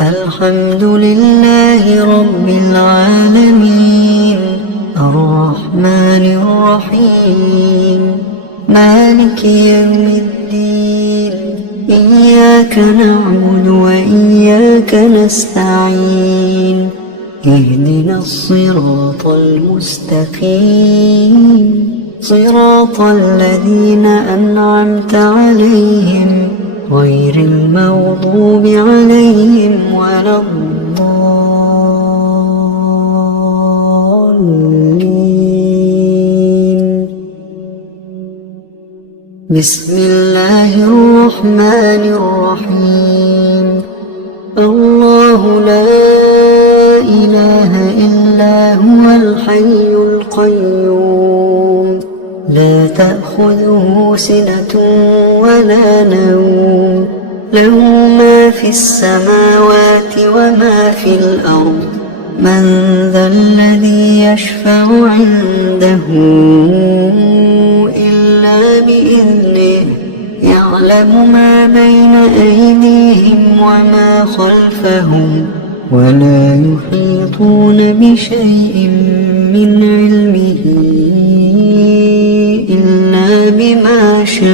الحمد لله رب العالمين الرحمن الرحيم مالك يوم الدين إياك نعبد وإياك نستعين اهدنا الصراط المستقيم صراط الذين أنعمت عليهم غير المغضوب عليهم ولا الضالين. بسم الله الرحمن الرحيم. الله لا إله إلا هو الحي القيوم لا تأخذه سنة ولا نوم له ما في السماوات وما في الأرض من ذا الذي يشفع عنده إلا بإذنه يعلم ما بين أيديهم وما خلفهم ولا يحيطون بشيء من علمه إلا بما شاء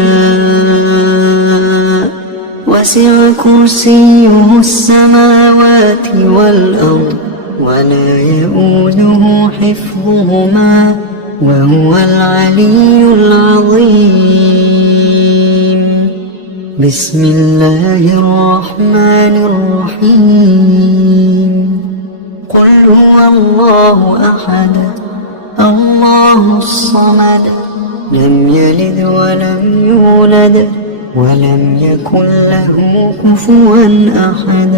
وسع كرسيه السماوات والأرض ولا يؤوده حفظهما وهو العلي العظيم. بسم الله الرحمن الرحيم. قل هو الله أحد الله الصمد لم يلد ولم يولد ولم يكن له كفوا أحد.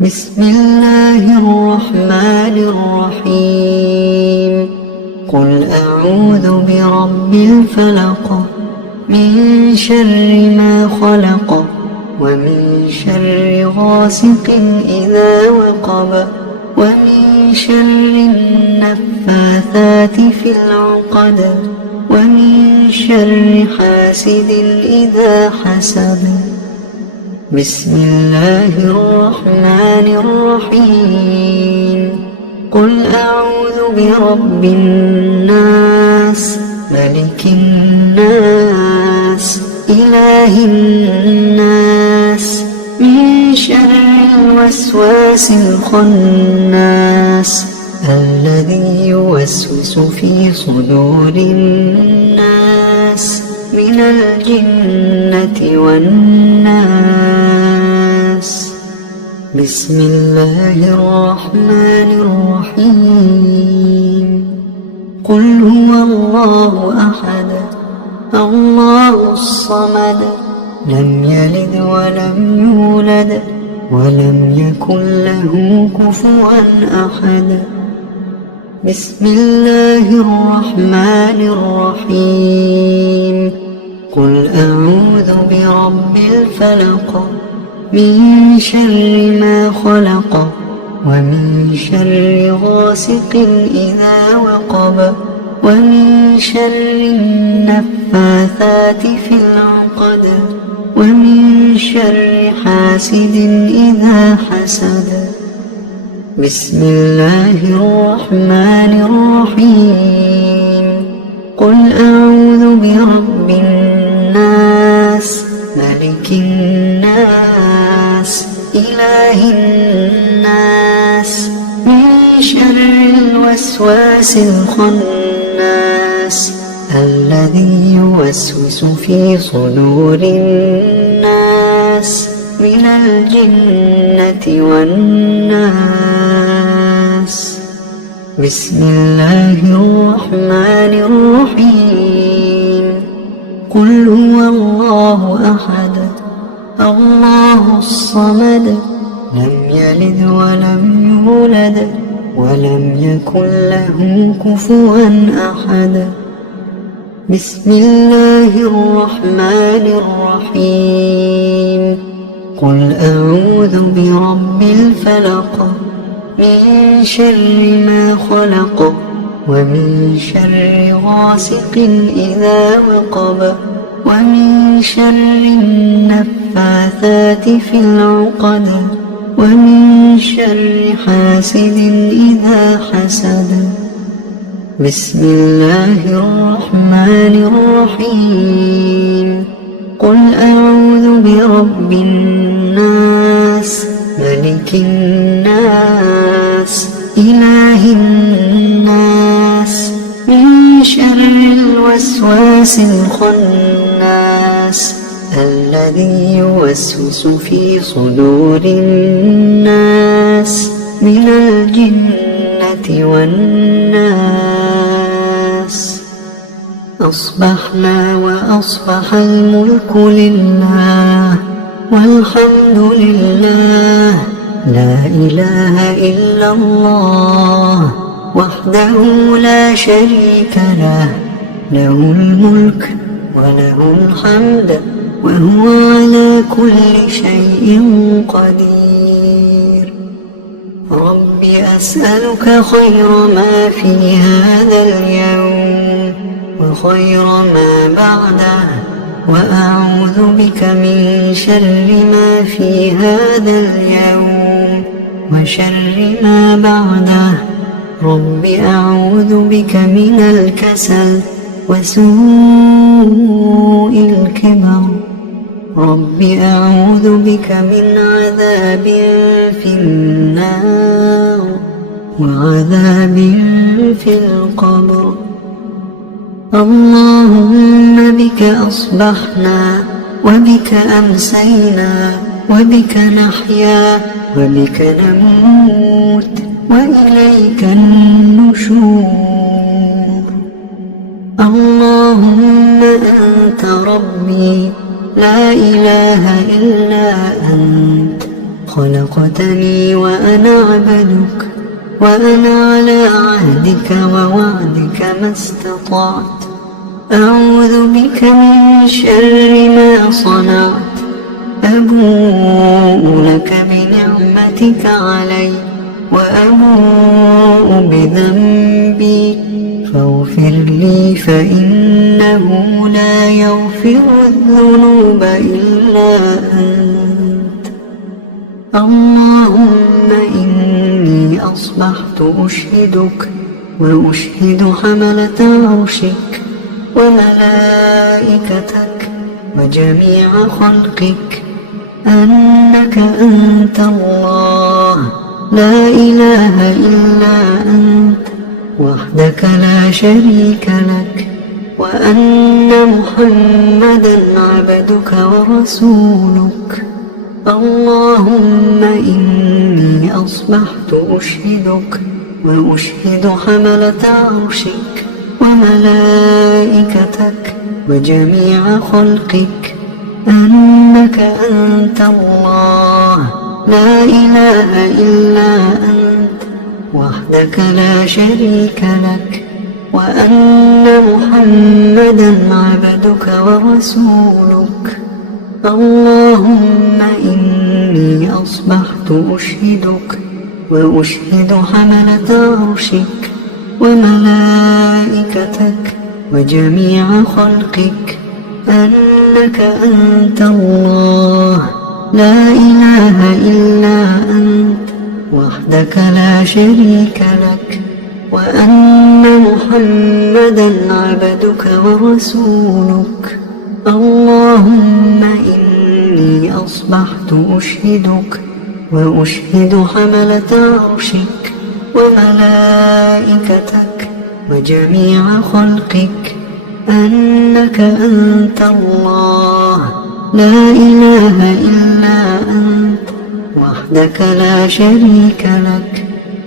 بسم الله الرحمن الرحيم. قل أعوذ برب الفلق من شر ما خلق ومن شر غاسق إذا وقب ومن شر النفاثات في العقد ومن شر حاسد إذا حسد. بسم الله الرحمن الرحيم. قل أعوذ برب الناس ملك الناس إله الناس من شر الوسواس الخناس الذي يوسوس في صدور الناس من الجنة والناس. بسم الله الرحمن الرحيم. قل هو الله أحد الله الصمد لم يلد ولم يولد ولم يكن له كفوا أحد. بسم الله الرحمن الرحيم. قل أعوذ برب الفلق من شر ما خلق ومن شر غاسق إذا وقب ومن شر النفاثات في العقد ومن شر حاسد إذا حسد. بسم الله الرحمن الرحيم. قل أعوذ برب الناس ملك الناس إله الناس من شر الوسواس الخناس الذي يوسوس في صدور الناس من الجنة والناس. بسم الله الرحمن الرحيم. قل هو الله أحد الله الصمد لم يلد ولم يولد ولم يكن له كفوا أحد. بسم الله الرحمن الرحيم. قل أعوذ برب الفلق من شر ما خلق ومن شر غاسق إذا وقب ومن شر النفاثات في العقد ومن شر حاسد إذا حسد. بسم الله الرحمن الرحيم. قل أعوذ برب الناس ملك الناس إله الناس من شر الوسواس الخناس الذي يوسوس في صدور الناس من الجنة والناس. أصبحنا وأصبح الملك لله والحمد لله لا إله إلا الله وحده لا شريك له له الملك وله الحمد وهو على كل شيء قدير. رب أسألك خير ما في هذا اليوم وخير ما بعده وأعوذ بك من شر ما في هذا اليوم وشر ما بعده. رب أعوذ بك من الكسل وسوء الكبر. رب أعوذ بك من عذاب في النار وعذاب في القبر. اللهم بك أصبحنا وبك أمسينا وبك نحيا وبك نموت وإليك النشور. اللهم أنت ربي لا إله إلا أنت خلقتني وأنا عبدك وأنا على عهدك ووعدك ما استطعت. أعوذ بك من شر ما صنعت. أبوء لك بنعمتك علي وأبوء بذنبي فاغفر لي فإنه لا يغفر الذنوب إلا أنت. اللهم إني أصبحت أشهدك وأشهد حملة عرشك وملائكتك وجميع خلقك أنك أنت الله لا إله إلا أنت وحدك لا شريك لك وأن محمدا عبدك ورسولك. اللهم إني أصبحت أشهدك وأشهد حملة عرشك وملائكتك وجميع خلقك أنك أنت الله لا إله إلا أنت وحدك لا شريك لك وأن محمدا عبدك ورسولك. اللهم إني أصبحت أشهدك وأشهد حملة عرشك وملائكتك وجميع خلقك أنك أنت الله لا إله إلا أنت وحدك لا شريك لك وأن محمدا عبدك ورسولك. اللهم إني أصبحت أشهدك وأشهد حملة عرشك وملائكتك وجميع خلقك أنك أنت الله لا إله إلا أنت وحدك لا شريك لك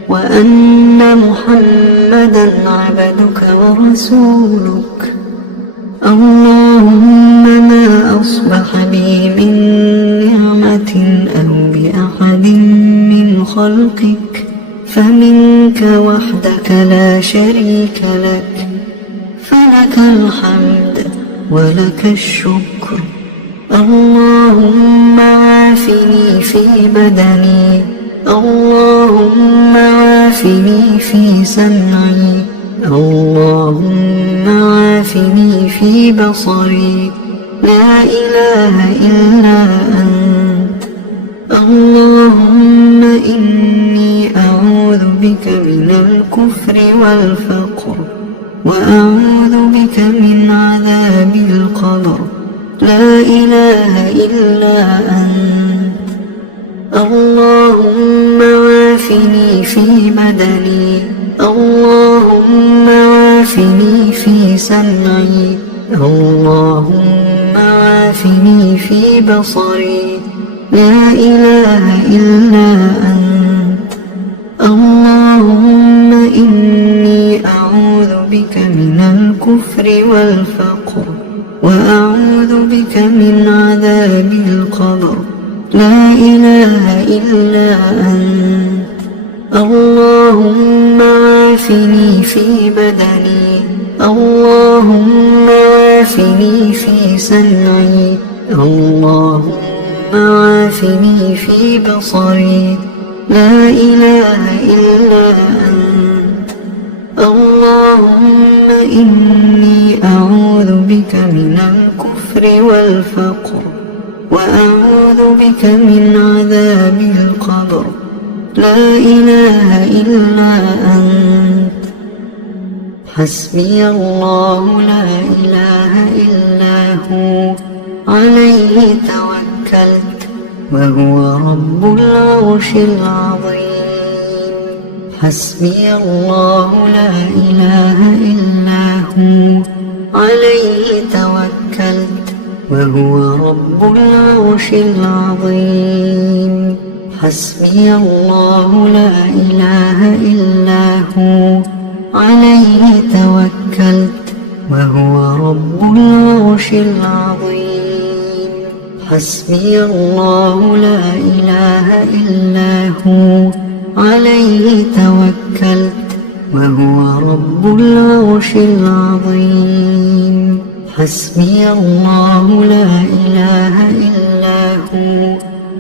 وأن محمدا عبدك ورسولك. اللهم ما أصبح بي من نعمة أو بأحد من خلقك فمنك وحدك لا شريك لك فلك الحمد ولك الشكر. اللهم عافني في بدني اللهم عافني في سمعي اللهم عافني في بصري لا إله إلا أنت. اللهم والفقر، وأعوذ بك من عذاب القبر. لا إله إلا أنت. اللهم عافني في بدني، اللهم عافني في سمعي، اللهم عافني في بصري. لا إله إلا أنت. اللهم إني أعوذ بك من الكفر والفقر، وأعوذ بك من عذاب القبر. لا إله إلا أنت. اللهم عافني في بدني، اللهم عافني في سمعي، اللهم عافني في بصري. لا إله إلا أنت. اللهم إني أعوذ بك من الكفر والفقر، وأعوذ بك من عذاب القبر. لا إله إلا أنت. حسبي الله لا إله إلا هو، عليه توكلت وهو رب العرش العظيم. حسبي الله لا إله إلا هو، عليه توكلت وهو رب العرش العظيم. حسبي الله لا إله إلا هو، عليه توكلت وهو رب العرش العظيم. حسبي الله لا إله إلا هو، عليه توكلت وهو رب العرش العظيم. حسبي الله لا إله إلا هو،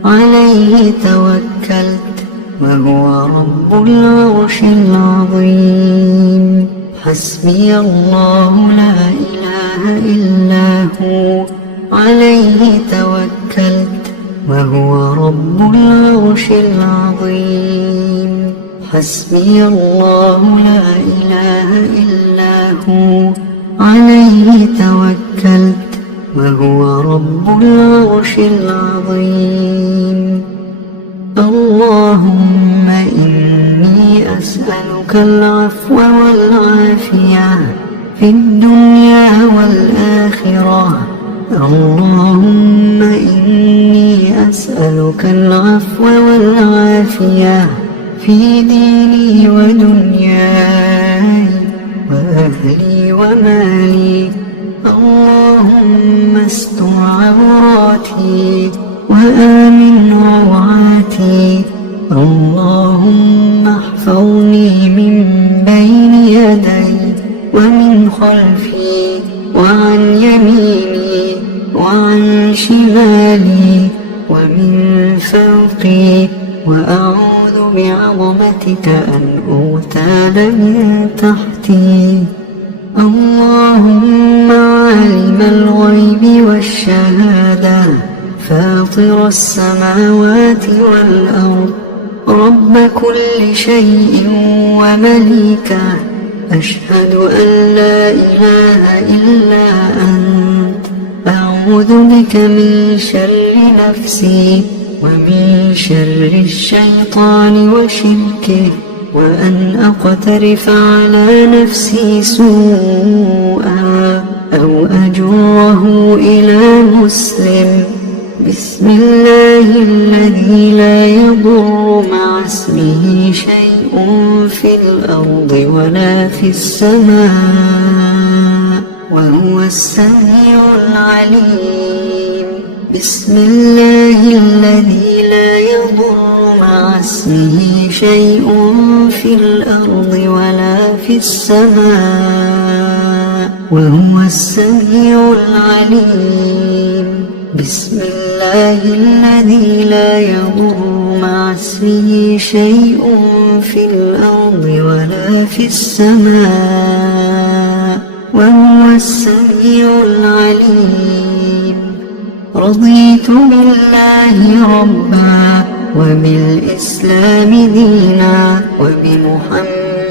عليه توكلت وهو رب العرش العظيم. حسبي الله لا إله إلا هو، عليه توكلت وهو رب العرش العظيم. حسبي الله لا إله إلا هو، عليه توكلت وهو رب العرش العظيم. اللهم إني أسألك العفو والعافية في الدنيا والآخرة. اللهم إني أسألك العفو والعافية في ديني ودنياي وأهلي ومالي. اللهم استر عوراتي وآمن روعاتي. اللهم احفظني من بين يدي ومن خلفي وعن يميني وعن شمالي ومن فوقي، وأعوذ بعظمتك أن أغتال من تحتي. اللهم عالم الغيب والشهادة، فاطر السماوات والأرض، رب كل شيء ومليكه، أشهد أن لا إله إلا أنت. أعوذ بك من شر نفسي ومن شر الشيطان وشركه، وأن أقترف على نفسي سوءا أو أجره إلى مسلم. بسم الله الذي لا يضر مع اسمه شيء في الأرض ولا في السماء، وهو السميع العليم. بسم الله الذي لا يضر مع اسمه شيء في الأرض ولا في السماء، وهو السميع العليم. بسم الله الذي لا يضر مع اسمه شيء في الأرض ولا في السماء، وهو السميع العليم. رضيت بالله ربا وبالإسلام دينا وبمحمد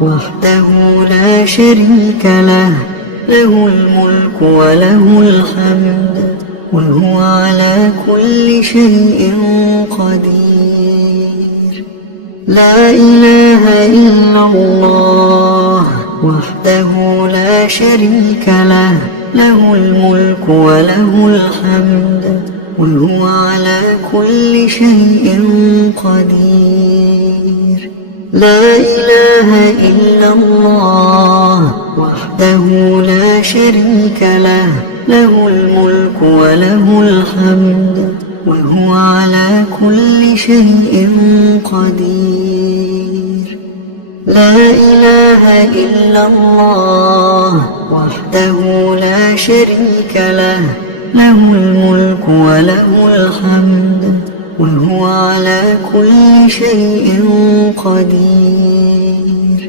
وحده لا شريك له، له الملك وله الحمد وهو على كل شيء قدير. لا إله إلا الله وحده لا شريك له، له الملك وله الحمد وهو على كل شيء قدير. لا إله إلا الله وحده لا شريك له، له الملك وله الحمد وهو على كل شيء قدير. لا إله إلا الله وحده لا شريك له، له الملك وله الحمد وهو على كل شيء قدير.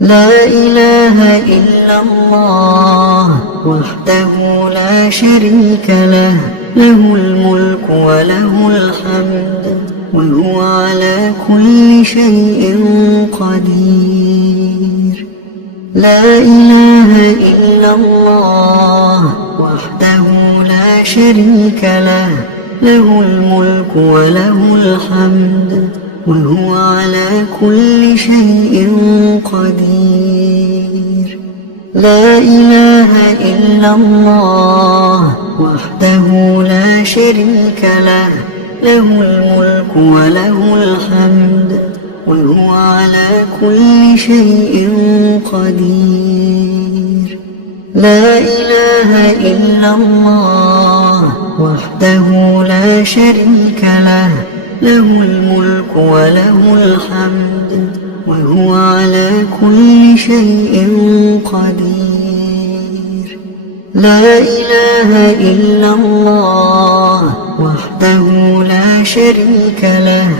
لا إله إلا الله وحده لا شريك له، له الملك وله الحمد وهو على كل شيء قدير. لا إله إلا الله وحده لا شريك له، له الملك وله الحمد وهو على كل شيء قدير. لا إله إلا الله وحده لا شريك له، له الملك وله الحمد وهو على كل شيء قدير. لا إله إلا الله وحده لا شريك له، له الملك وله الحمد وهو على كل شيء قدير. لا إله إلا الله وحده لا شريك له،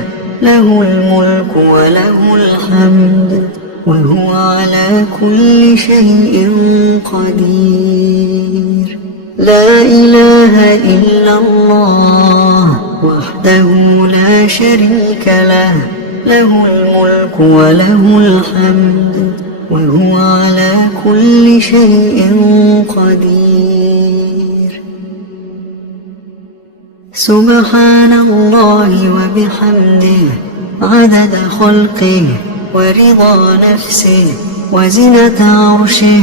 له الملك وله الحمد وهو على كل شيء قدير. لا إله إلا الله وحده لا شريك له، له الملك وله الحمد وهو على كل شيء قدير. سبحان الله وبحمده عدد خلقه ورضا نفسه وزنة عرشه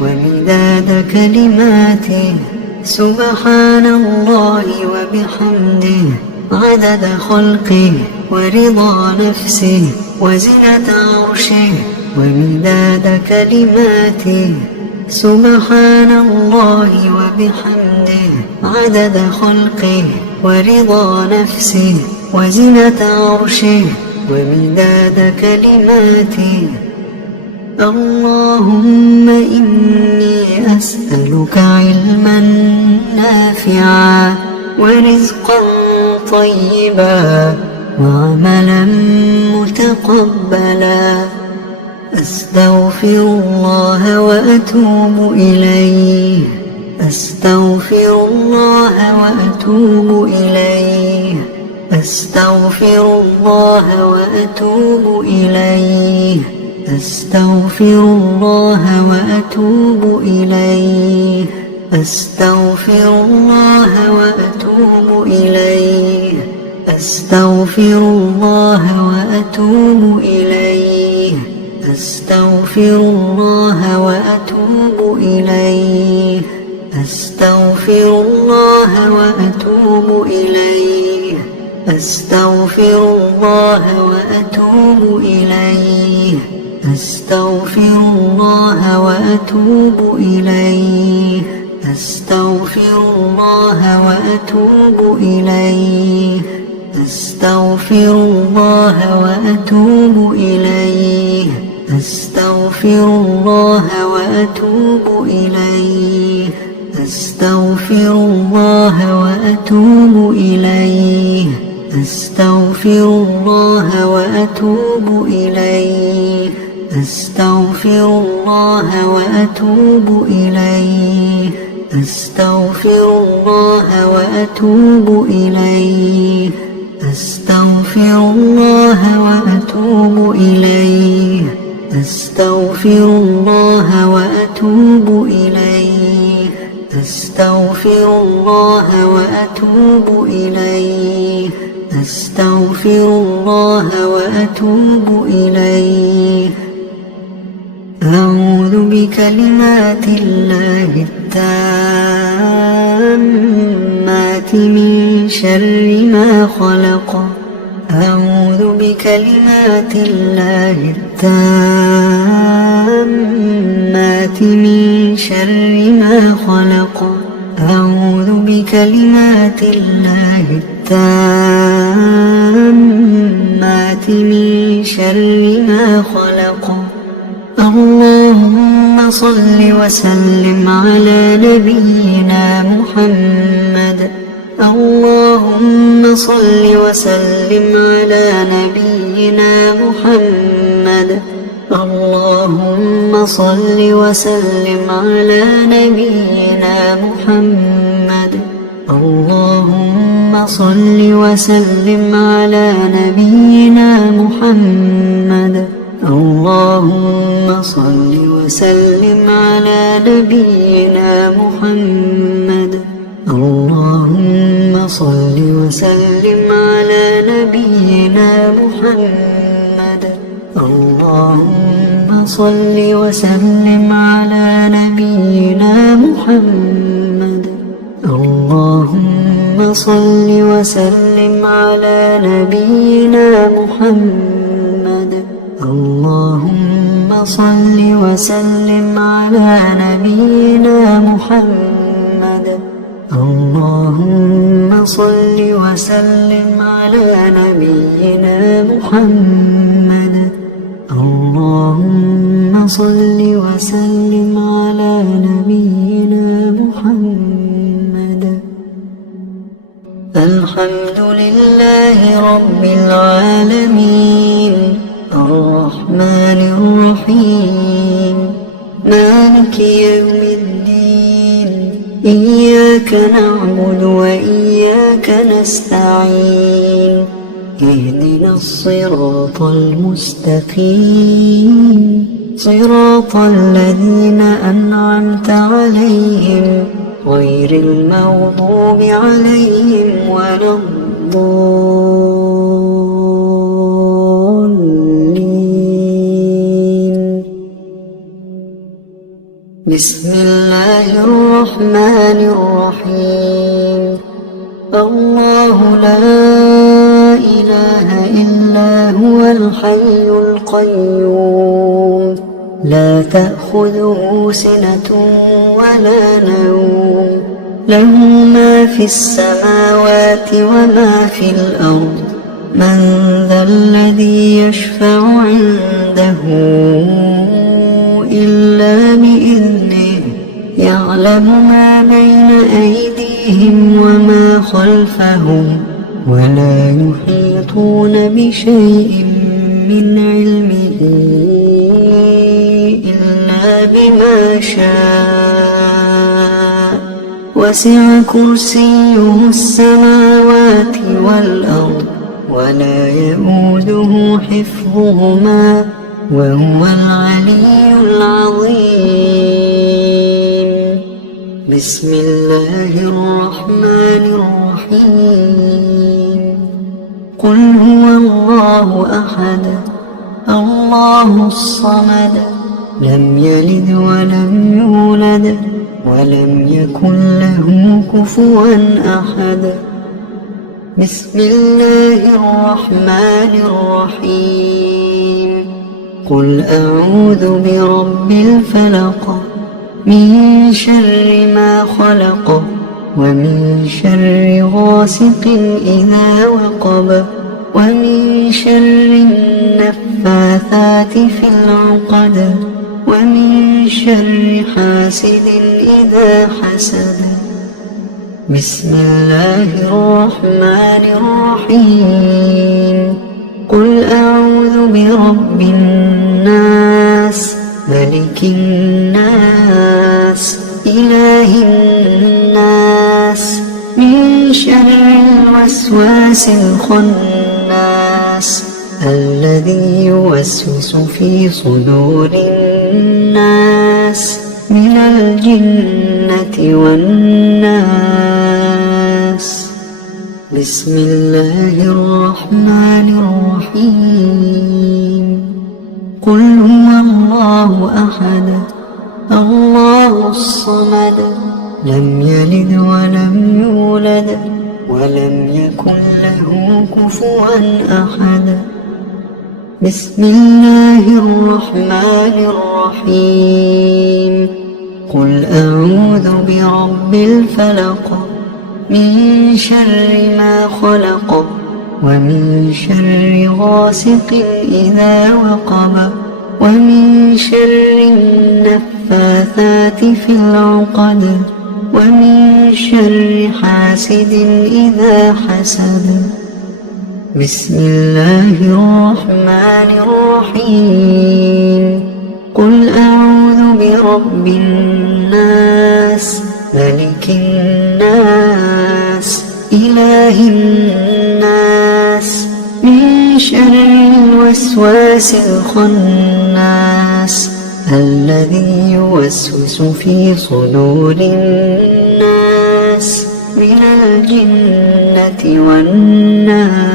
ومداد كلماته. سبحان الله وبحمده عدد خلقه ورضا نفسه وزنة عرشه ومداد كلماته. سبحان الله وبحمده عدد خلقه ورضا نفسه وزنة عرشه ومداد كلماته. اللهم إني أسألك علما نافعا ورزقا طيبا وعملا متقبلا. أستغفر الله وأتوب إليه، أستغفر الله وأتوب إليه، أستغفر الله وأتوب إليه، أستغفر الله وأتوب إليه، أستغفر الله وأتوب إليه، أستغفر الله وأتوب إليه، أستغفر الله وأتوب إليه، أستغفر الله وأتوب إليه، أستغفر الله وأتوب إليه، أستغفر الله وأتوب إليه، أستغفر الله وأتوب إليه، أستغفر الله وأتوب إليه، أستغفر الله وأتوب إليه، أستغفر الله وأتوب إليه، أستغفر الله وأتوب إليه، أستغفر الله وأتوب إليه، أستغفر الله وأتوب إليه، أستغفر الله وأتوب إليه، أستغفر أستغفر الله وأتوب إليه أستغفر الله وأتوب إليه أستغفر الله وأتوب إليه أعوذ بكلمات الله التامات من شر ما خلق أعوذ بكلمات الله التامات من شر ما خلق أعوذ بكلمات الله التامات من شر ما خلق اللهم صل وسلم على نبينا محمد اللهم صل وسلم على نبينا محمد اللهم صل وسلم على نبينا محمد اللهم صل وسلم على نبينا محمد اللهم صل وسلم على نبينا محمد اللهم صل وسلم على نبينا محمد اللهم صل وسلم على نبينا محمد اللهم صل وسلم على نبينا محمد اللهم صل وسلم على نبينا محمد اللهم صل وسلم على نبينا محمد اللهم صل وسلم على نبينا محمد الحمد لله رب العالمين الرحمن الرحيم مالك يوم الدين إياك نعبد وإياك نستعين اهدنا الصراط المستقيم صراط الذين أنعمت عليهم غير المغضوب عليهم ولا الضالين بسم الله الرحمن الرحيم الله لا إله إلا هو الحي القيوم لا تأخذه سنة ولا نوم له ما في السماوات وما في الأرض من ذا الذي يشفع عنده إلا بإذنه يعلم ما بين أيديهم وما خلفهم ولا يحيطون بشيء من علمه إلا بما شاء وسع كرسيه السماوات والأرض ولا يئوده حفظهما وهو العلي العظيم بسم الله الرحمن الرحيم قل هو الله أحد الله الصمد لم يلد ولم يولد ولم يكن له كفوا أحد بسم الله الرحمن الرحيم قل أعوذ برب الفلق من شر ما خلق ومن شر غاسق إذا وقب ومن شر النفاثات في العقد ومن شر حاسد إذا حسد بسم الله الرحمن الرحيم قل أعوذ برب الناس ملك الناس إله الناس من شر الوسواس الخناس الذي يوسوس في صدور الناس من الجنة والناس. بسم الله الرحمن الرحيم. قل هو الله أحد الله الصمد لم يلد ولم يولد ولم يكن له كفوا أحد. بسم الله الرحمن الرحيم. قل أعوذ برب الفلق من شر ما خلق ومن شر غاسق إذا وقب ومن شر النفاثات في العقد ومن شر حاسد إذا حسد. بسم الله الرحمن الرحيم. قل أعوذ برب الناس ملك الناس إله الناس من شر الوسواس الخناس الذي يوسوس في صدور الناس من الجنة والناس.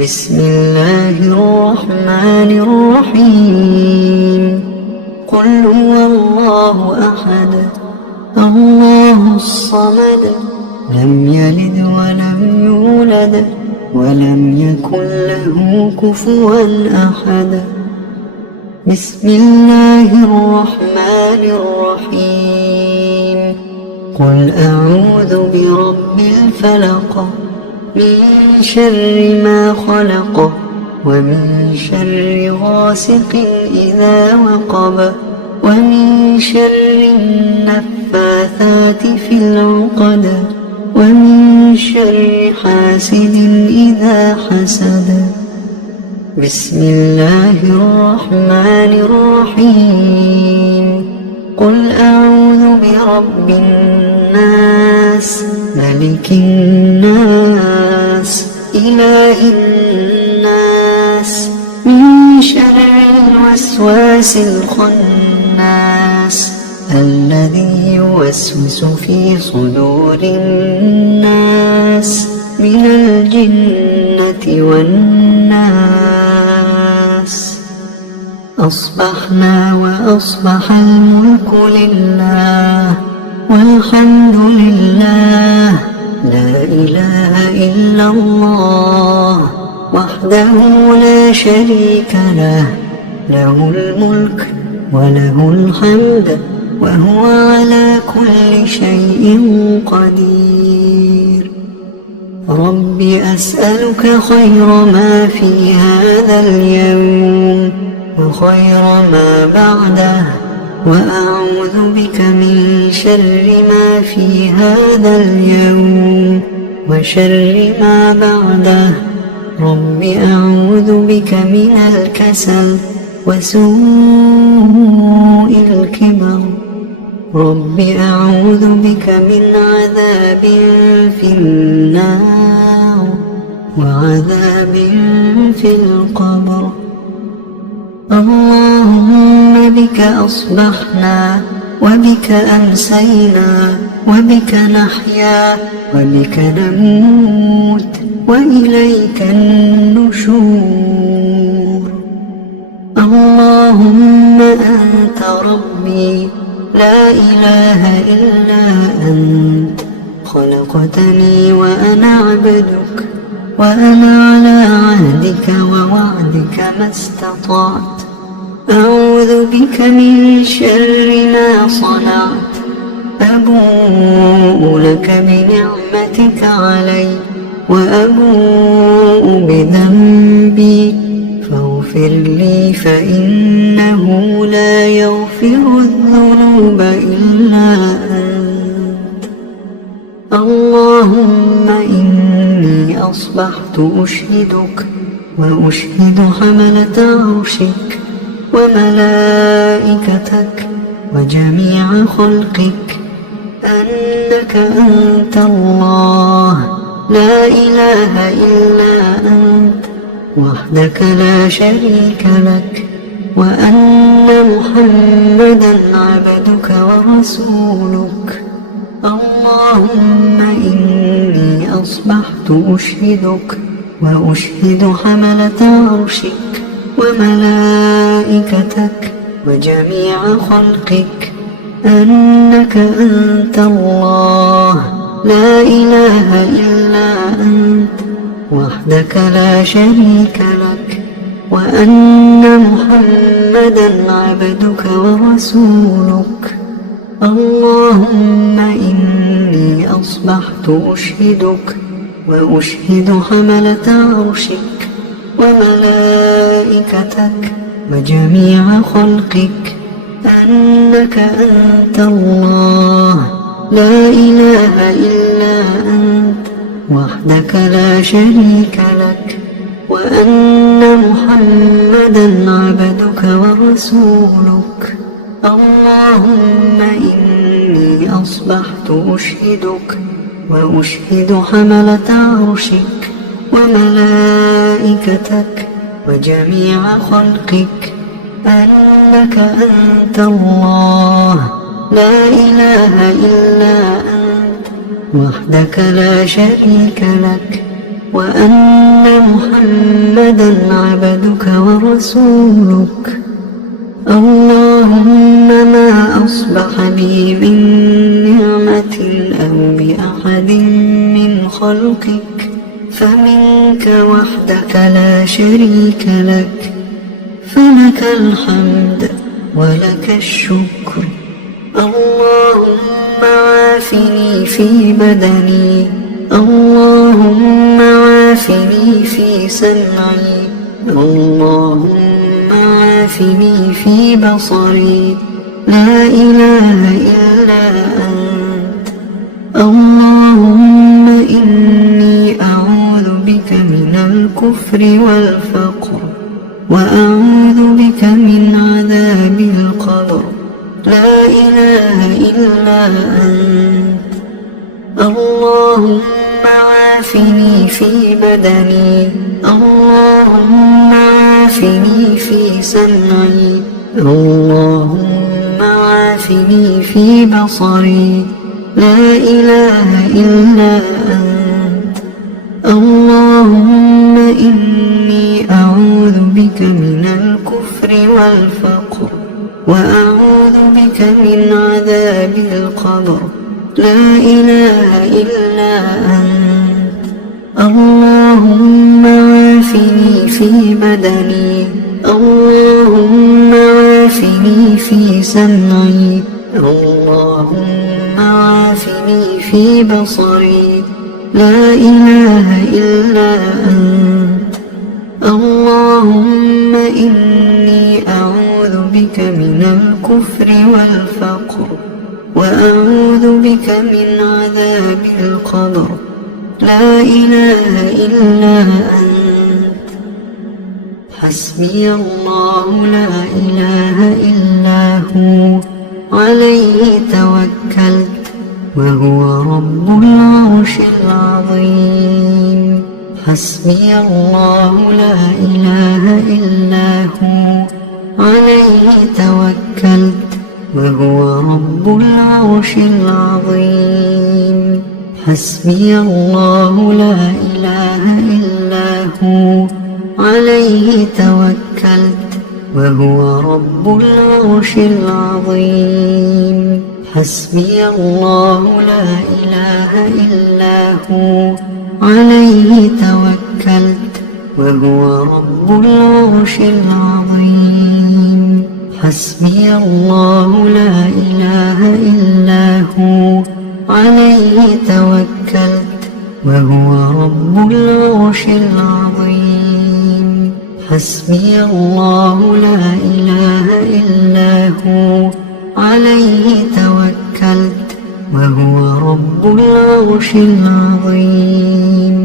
بسم الله الرحمن الرحيم. قل هو الله أحد الله الصمد لم يلد ولم يولد ولم يكن له كفوا أحد. بسم الله الرحمن الرحيم. قل أعوذ برب الفلق من شر ما خلق ومن شر غاسق إذا وقب ومن شر النفاثات في العقد ومن شر حاسد إذا حسد. بسم الله الرحمن الرحيم. قل أعوذ برب الناس ملك الناس إله الناس من شر الوسواس الخناس الذي يوسوس في صدور الناس من الجنة والناس. أصبحنا وأصبح الملك لله والحمد لله لا إله إلا الله وحده لا شريك له له الملك وله الحمد وهو على كل شيء قدير. رب أسألك خير ما في هذا اليوم وخير ما بعده وأعوذ بك من شر ما في هذا اليوم وشر ما بعده. رب أعوذ بك من الكسل وسوء الكبر. رب أعوذ بك من عذاب في النار وعذاب في القبر. اللهم بك أصبحنا وبك أمسينا وبك نحيا وبك نموت وإليك النشور. اللهم أنت ربي لا إله إلا أنت خلقتني وأنا عبدك وأنا على عهدك ووعدك ما استطعت. أعوذ بك من شر ما صنعت. أبوء لك بنعمتك علي وأبوء بذنبي فاغفر لي فإنه لا يغفر الذنوب إلا أنت. اللهم إني أصبحت أشهدك وأشهد حملة عرشك وملائكتك وجميع خلقك أنك أنت الله لا إله إلا أنت وحدك لا شريك لك، وأن محمدا عبدك ورسولك. اللهم إني أصبحت أشهدك وأشهد حملة عرشك وملائكتك وجميع خلقك أنك أنت الله لا إله إلا أنت وحدك لا شريك لك، وأن محمدا عبدك ورسولك. اللهم إني أصبحت أشهدك وأشهد حملة عرشك وملائكتك وجميع خلقك أنك أنت الله لا إله إلا أنت وحدك لا شريك لك، وأن محمدا عبدك ورسولك. اللهم إني أصبحت أشهدك وأشهد حملة عرشك وملائكتك وجميع خلقك أنك أنت الله لا إله إلا أنت وحدك لا شريك لك، وأن محمدا عبدك ورسولك. اللهم ما أصبح بي من نعمة أو بأحد من خلقك فمنك وحدك لا شريك لك، فلك الحمد ولك الشكر. اللهم عافني في بدني، اللهم عافني في سمعي، اللهم عافني في بصري، لا إله إلا أنت. اللهم إني أعوذ بك من الكفر والفقر، وأعوذ بك من عذاب القبر، لا إله إلا أنت. اللهم عافني في بدني، اللهم عافني في سمعي، اللهم عافني في بصري، لا إله إلا أنت. اللهم إني أعوذ بك من الكفر والفقر، وأعوذ بك من عذاب القبر، لا إله إلا أنت. اللهم عافني في بدني، اللهم عافني في سمعي، اللهم عافني في بصري، لا إله إلا أنت. اللهم إني أعوذ بك من الكفر والفقر، وأعوذ بك من عذاب القبر، لا إله إلا أنت. حسبي الله لا إله إلا هو، عليه توكلت وهو رب العرش العظيم. حسبي الله لا إله إلا هو، عليه توكلت وهو رب العرش العظيم. حسبي الله لا إله إلا هو، عليه توكلت وهو رب العرش العظيم. حسبي الله لا إله إلا هو، عليه توكلت وهو رب العرش العظيم. حسبي الله لا إله إلا هو، عليه توكلت وهو رب العرش العظيم. حسبي الله لا إله إلا هو، عليه توكلت وهو رب العرش العظيم.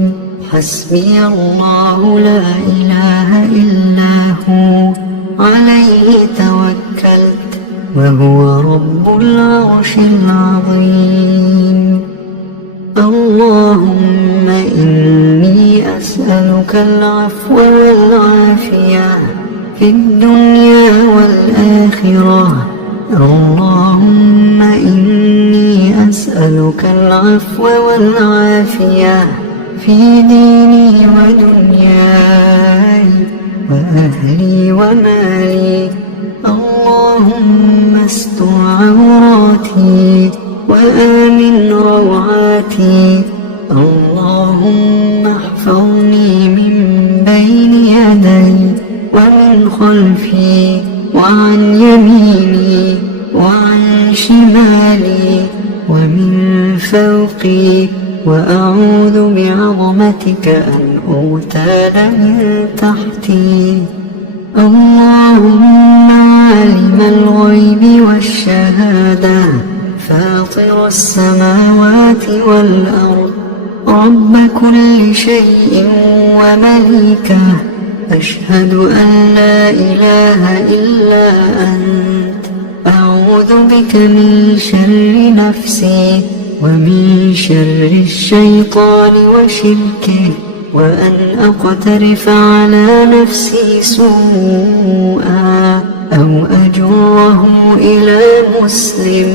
حسبي الله لا إله إلا هو، عليه توكلت وهو رب العرش العظيم. اللهم إني أسألك العفو والعافية في الدنيا والآخرة. اللهم إني أسألك العفو والعافية في ديني ودنياي وأهلي ومالي. اللهم استر عوراتي وآمن روعاتي. اللهم احفظني من بين يدي ومن خلفي وعن يميني وعن شمالي ومن فوقي، وأعوذ بعظمتك أن أغتال من تحتي. اللهم عالم الغيب والشهادة فاطر السماوات والأرض رب كل شيء ومليكه، أشهد أن لا إله إلا أنت. أعوذ بك من شر نفسي ومن شر الشيطان وشركه، وأن أقترف على نفسي سوءا أو أجره إلى مسلم.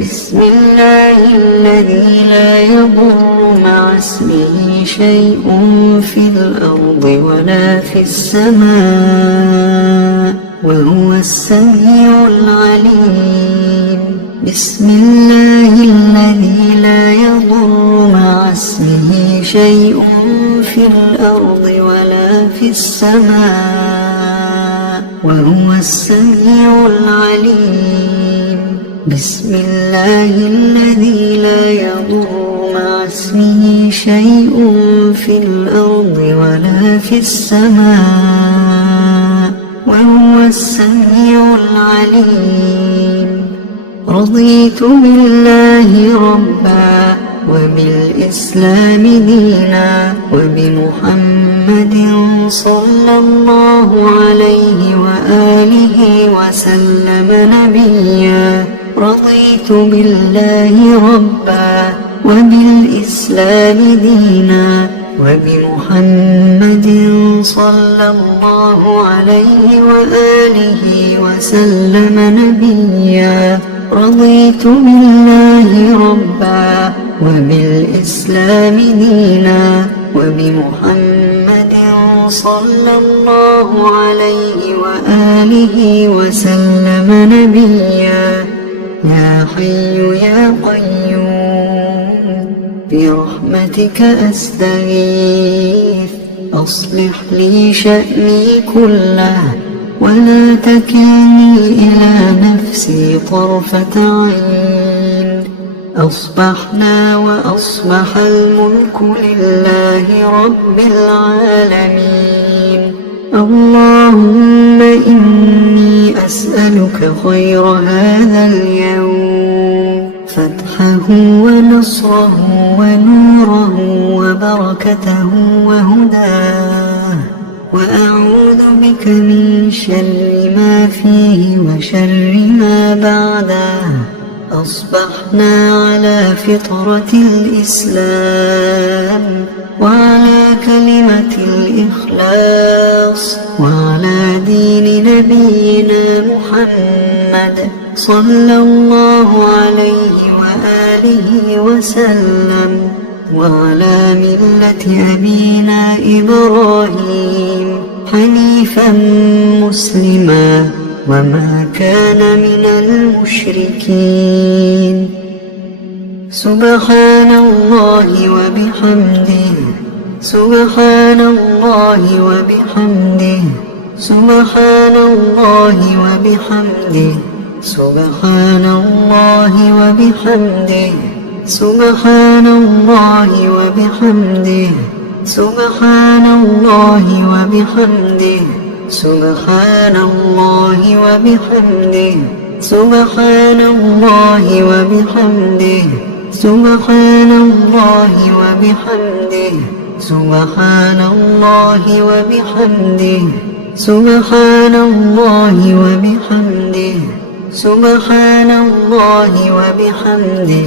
بسم الله الذي لا يضر مع اسمه شيء في الأرض ولا في السماء وهو السميع العليم. بسم الله الذي لا يضر مع اسمه شيء في الأرض ولا في السماء وهو السميع العليم. بسم الله الذي لا يضر مع اسمه شيء في الأرض ولا في السماء وهو السميع العليم. رضيت بالله ربا وبالإسلام دينا وبمحمد صلى الله عليه وآله وسلم نبيا. رضيت بالله ربا وبالإسلام دينا وبمحمد صلى الله عليه وآله وسلم نبيا. رضيت بالله ربا وبالإسلام دينا وبمحمد صلى الله عليه وآله وسلم نبيا. يا حي يا قيوم برحمتك أستغيث، أصلح لي شأني كله ولا تكلني إلى نفسي طرفة عين. أصبحنا وأصبح الملك لله رب العالمين. اللهم إني أسألك خير هذا اليوم، فتحه ونصره ونوره وبركته وهداه، وأعوذ بك من شر ما فيه وشر ما بعده. أصبحنا على فطرة الإسلام وعلى كلمة الإخلاص وعلى دين نبينا محمد صلى الله عليه وآله وسلم، وعلى ملة أبينا إبراهيم حنيفا مسلما وما كان من المشركين. سبحان الله وبحمده، سبحان الله وبحمده، سبحان الله وبحمده، سبحان الله وبحمده، سبحان الله وبحمده، سبحان الله وبحمده، سبحان الله وبحمده، سبحان الله وبحمده، سبحان الله وبحمده، سبحان الله وبحمده، سبحان الله وبحمده، سبحان الله وبحمده،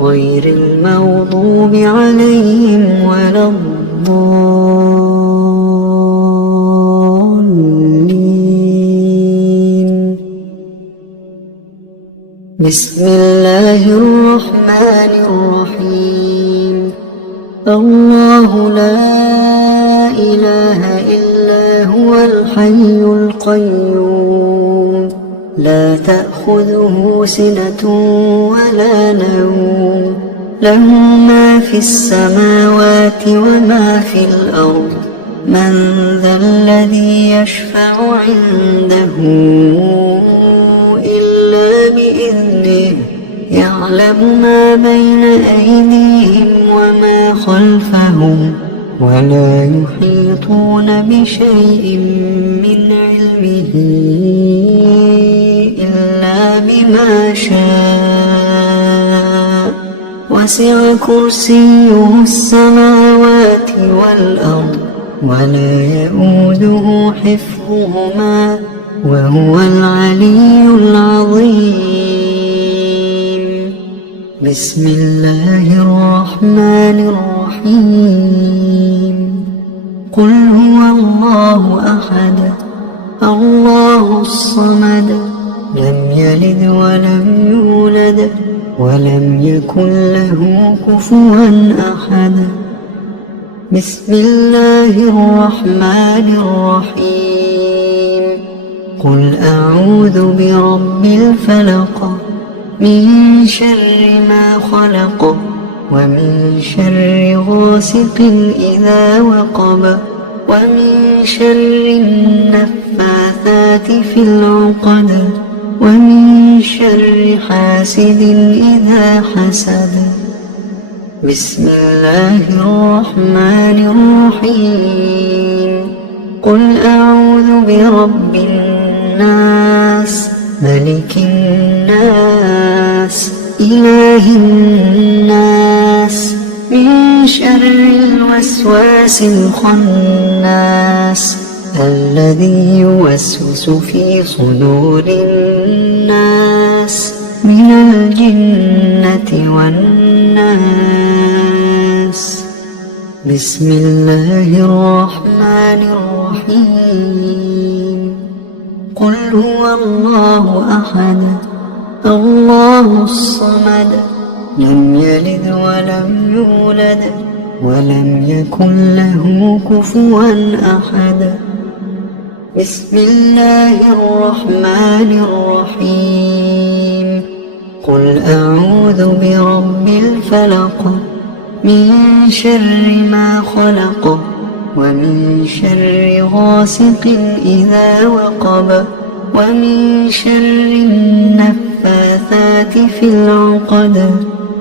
غير المغضوب عليهم ولا الضالين. بسم الله الرحمن الرحيم. الله لا إله إلا هو الحي القيوم لا تأخذه سنة ولا نوم له ما في السماوات وما في الأرض من ذا الذي يشفع عنده إلا بإذنه يعلم ما بين أيديهم وما خلفهم ولا يحيطون بشيء من علمه إلا بما شاء وسع كرسيه السماوات والأرض ولا يؤوده حفظهما وهو العلي العظيم. بسم الله الرحمن الرحيم. قل هو الله أحد الله الصمد لم يلد ولم يولد ولم يكن له كفوا أحد. بسم الله الرحمن الرحيم. قل أعوذ برب الفلق من شر ما خلق ومن شر غاسق إذا وقب ومن شر النفاثات في العقد ومن شر حاسد إذا حسد. بسم الله الرحمن الرحيم. قل أعوذ برب الناس ملك الناس إله الناس من شر الوسواس الخناس الذي يوسوس في صدور الناس من الجنة والناس. بسم الله الرحمن الرحيم. قل هو الله أحد الله الصمد لم يلد ولم يولد ولم يكن له كفوا أحد. بسم الله الرحمن الرحيم. قل أعوذ برب الفلق من شر ما خلق ومن شر غاسق إذا وقب ومن شر النفاثات في العقد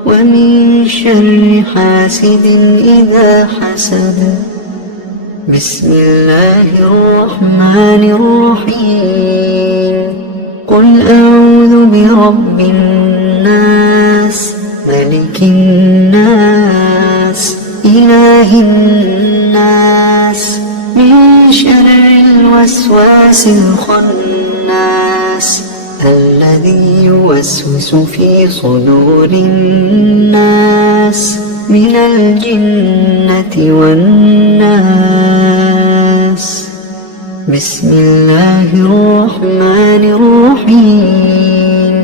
ومن شر حاسد إذا حسد. بسم الله الرحمن الرحيم. قل أعوذ برب الناس ملك الناس إله الناس من شر الوسواس الخناس الذي يوسوس في صدور الناس من الجنة والناس. بسم الله الرحمن الرحيم.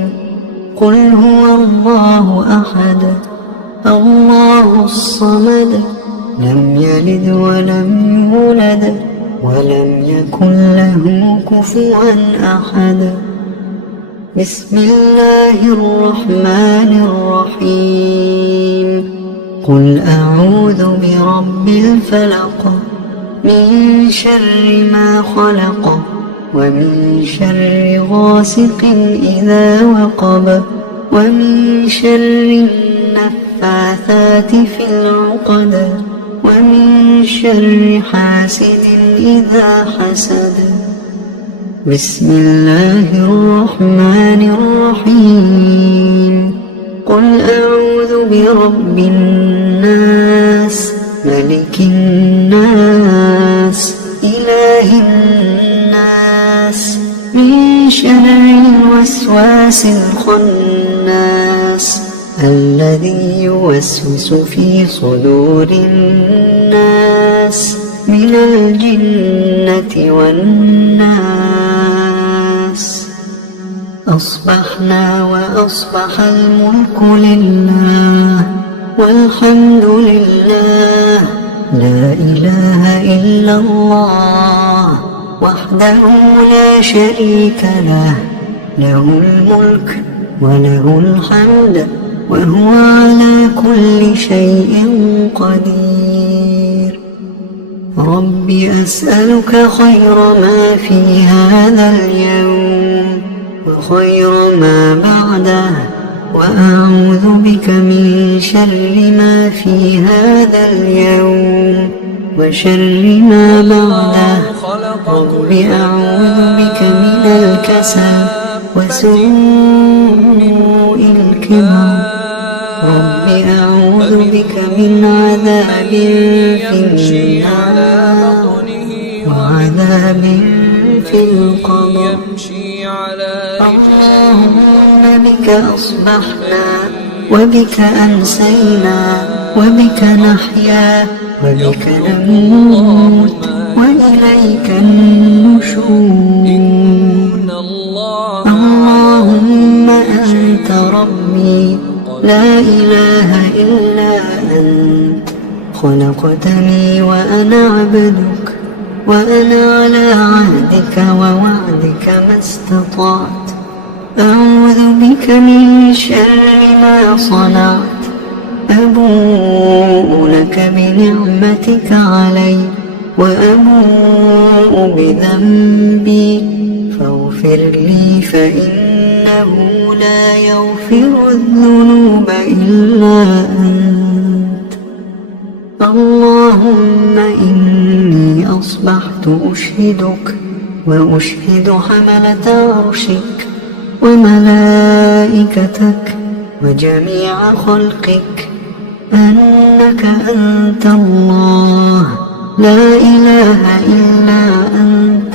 قل هو الله أحد الله الصمد لم يلد ولم يولد ولم يكن له كفوا أحد. بسم الله الرحمن الرحيم. قل أعوذ برب الفلق من شر ما خلق ومن شر غاسق إذا وقب ومن شر النفاثات في العقد ومن شر حاسد إذا حسد. بسم الله الرحمن الرحيم. قل أعوذ برب الناس ملك الناس إله الناس من شر الوسواس الخناس الذي يوسوس في صدور الناس من الجنة والناس. أصبحنا وأصبح الملك لله والحمد لله، لا إله إلا الله وحده لا شريك له، له الملك وله الحمد وهو على كل شيء قدير. رب أسألك خير ما في هذا اليوم وخير ما بعده، وأعوذ بك من شر ما في هذا اليوم وشر ما بعده. رب أعوذ بك من الكسل وسوء الكبر. رب أعوذ بك من عذاب في النار وعذاب في القبر. اللهم بك أصبحنا وبك أمسينا وبك نحيا وبك نموت وإليك النشور. اللهم أنت ربي لا إله إلا أنت، خلقتني وأنا عبدك، وأنا على عهدك ووعدك ما استطعت. أعوذ بك من شر ما صنعت. أبوء لك بنعمتك علي وأبوء بذنبي فاغفر لي، فإنه لا يغفر الذنوب إلا أنت. اللهم إني أصبحت أشهدك وأشهد حملة عرشك وملائكتك وجميع خلقك أنك أنت الله لا إله إلا أنت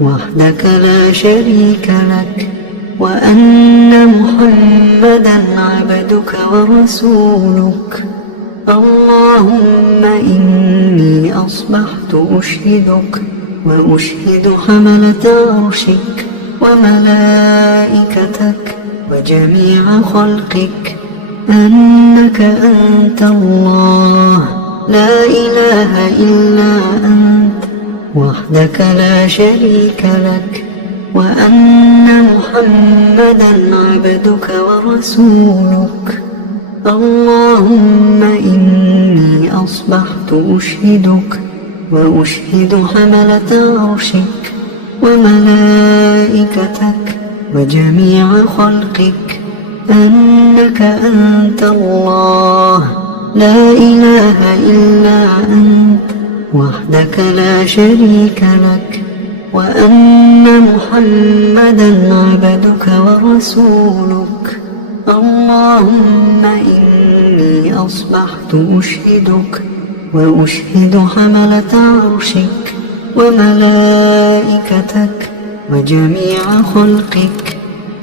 وحدك لا شريك لك، وأن محمدا عبدك ورسولك. اللهم إني أصبحت أشهدك وأشهد حملة عرشك وملائكتك وجميع خلقك أنك أنت الله لا إله إلا أنت وحدك لا شريك لك، وأن محمدا عبدك ورسولك. اللهم إني أصبحت أشهدك وأشهد حملة عرشك وملائكتك وجميع خلقك أنك أنت الله لا إله إلا أنت وحدك لا شريك لك، وأن محمدا عبدك ورسولك. اللهم إني أصبحت أشهدك وأشهد حملة عرشك وملائكتك وجميع خلقك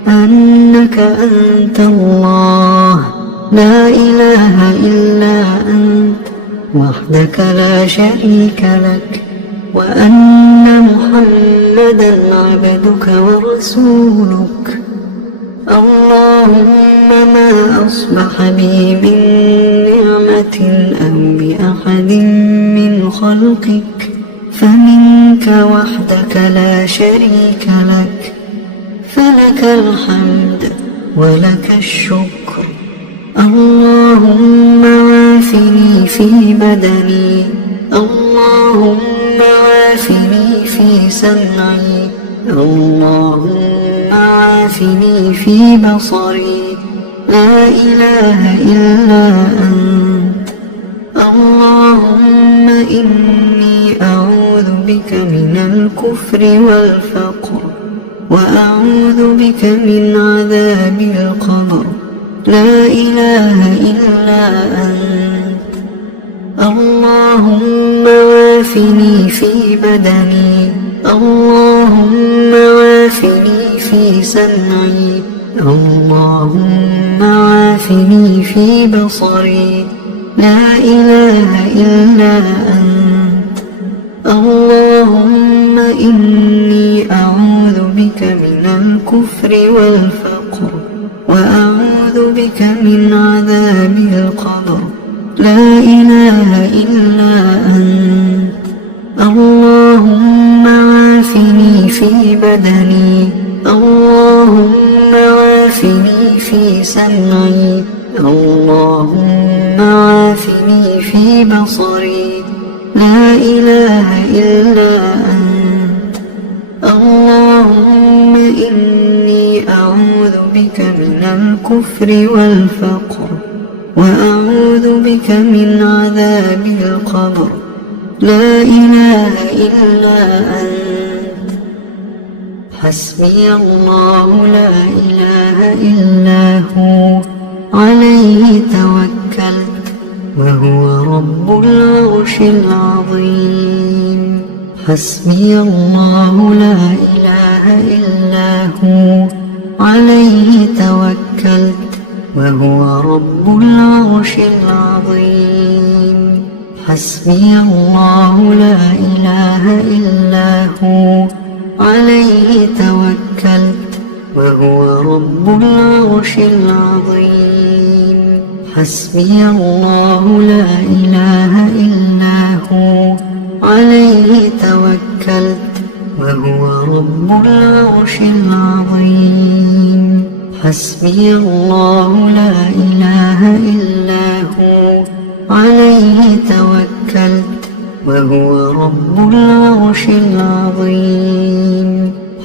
أنك أنت الله لا إله إلا أنت وحدك لا شريك لك، وأن محمدا عبدك ورسولك. اللهم ما أصبح بي من نعمة أو بأحد من خلقك فمنك وحدك لا شريك لك، فلك الحمد ولك الشكر. اللهم عافني في بدني، اللهم عافني في سمعي، اللهم عافني في بصري، لا إله إلا أنت. اللهم إني أعوذ بك من الكفر والفقر، وأعوذ بك من عذاب القبر، لا إله إلا أنت. اللهم عافني في بدني، اللهم عافني في سمعي، اللهم عافني في بصري لا إله إلا أنت. اللهم إني أعوذ بك من الكفر والفقر وأعوذ بك من عذاب القبر لا إله إلا أنت. اللهم عافني في بدني، اللهم عافني في سمعي، اللهم عافني في بصري لا إله إلا أنت. اللهم إني أعوذ بك من الكفر والفقر وأعوذ بك من عذاب القبر لا إله إلا أنت. حسبي الله لا إله إلا هو عليه توكلت وهو رب العرش العظيم. حسبي الله لا إله إلا هو عليه توكلت وهو رب العرش العظيم. حسبي الله لا إله إلا هو عليه توكلت وهو رب العرش العظيم. حسبي الله لا إله إلا هو عليه توكلت وهو رب العرش العظيم. حسبي الله لا إله إلا هو عليه توكلت وهو رب العرش العظيم.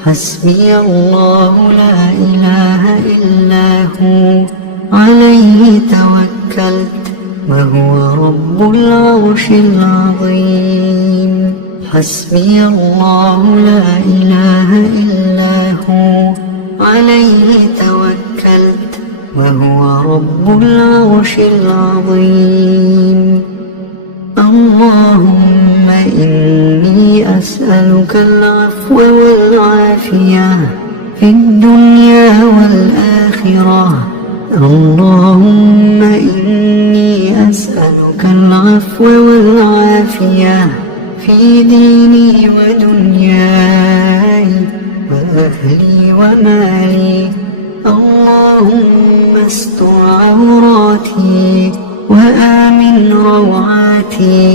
حسبي الله لا إله إلا هو عليه توكلت وهو رب العرش العظيم. حسبي الله لا إله إلا هو عليه توكلت وهو رب العرش العظيم. اللهم إني أسألك العفو والعافية في الدنيا والآخرة. اللهم إني أسألك العفو والعافية في ديني ودنياي وأهلي ومالي. اللهم استر عوراتي وآمن روعاتي.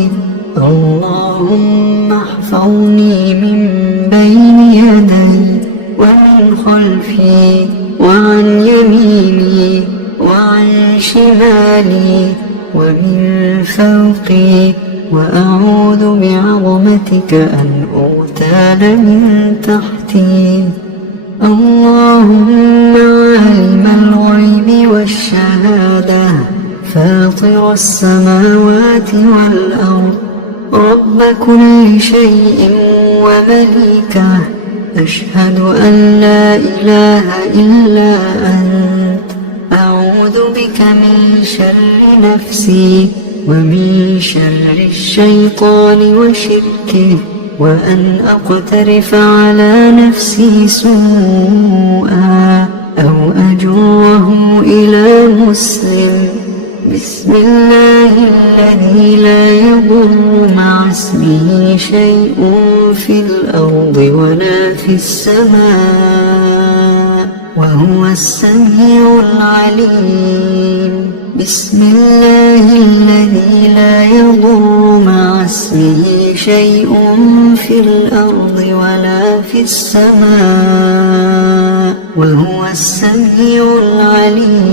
اللهم احفظني من بين يدي ومن خلفي وعن يميني وعن شمالي ومن فوقي، وأعوذ بعظمتك أن أغتال من تحتي. اللهم عالم الغيب والشهادة فاطر السماوات والأرض رب كل شيء ومليكه، أشهد أن لا إله إلا أنت. أعوذ بك من شر نفسي ومن شر الشيطان وشركه، وأن أقترف على نفسي سوءا أو أجره إلى مسلم. بسم الله الذي لا يضر مع اسمه شيء في الأرض ولا في السماء وهو السميع العليم. بسم الله الذي لا يضر مع اسمه شيء في الأرض ولا في السماء وهو السميع العليم.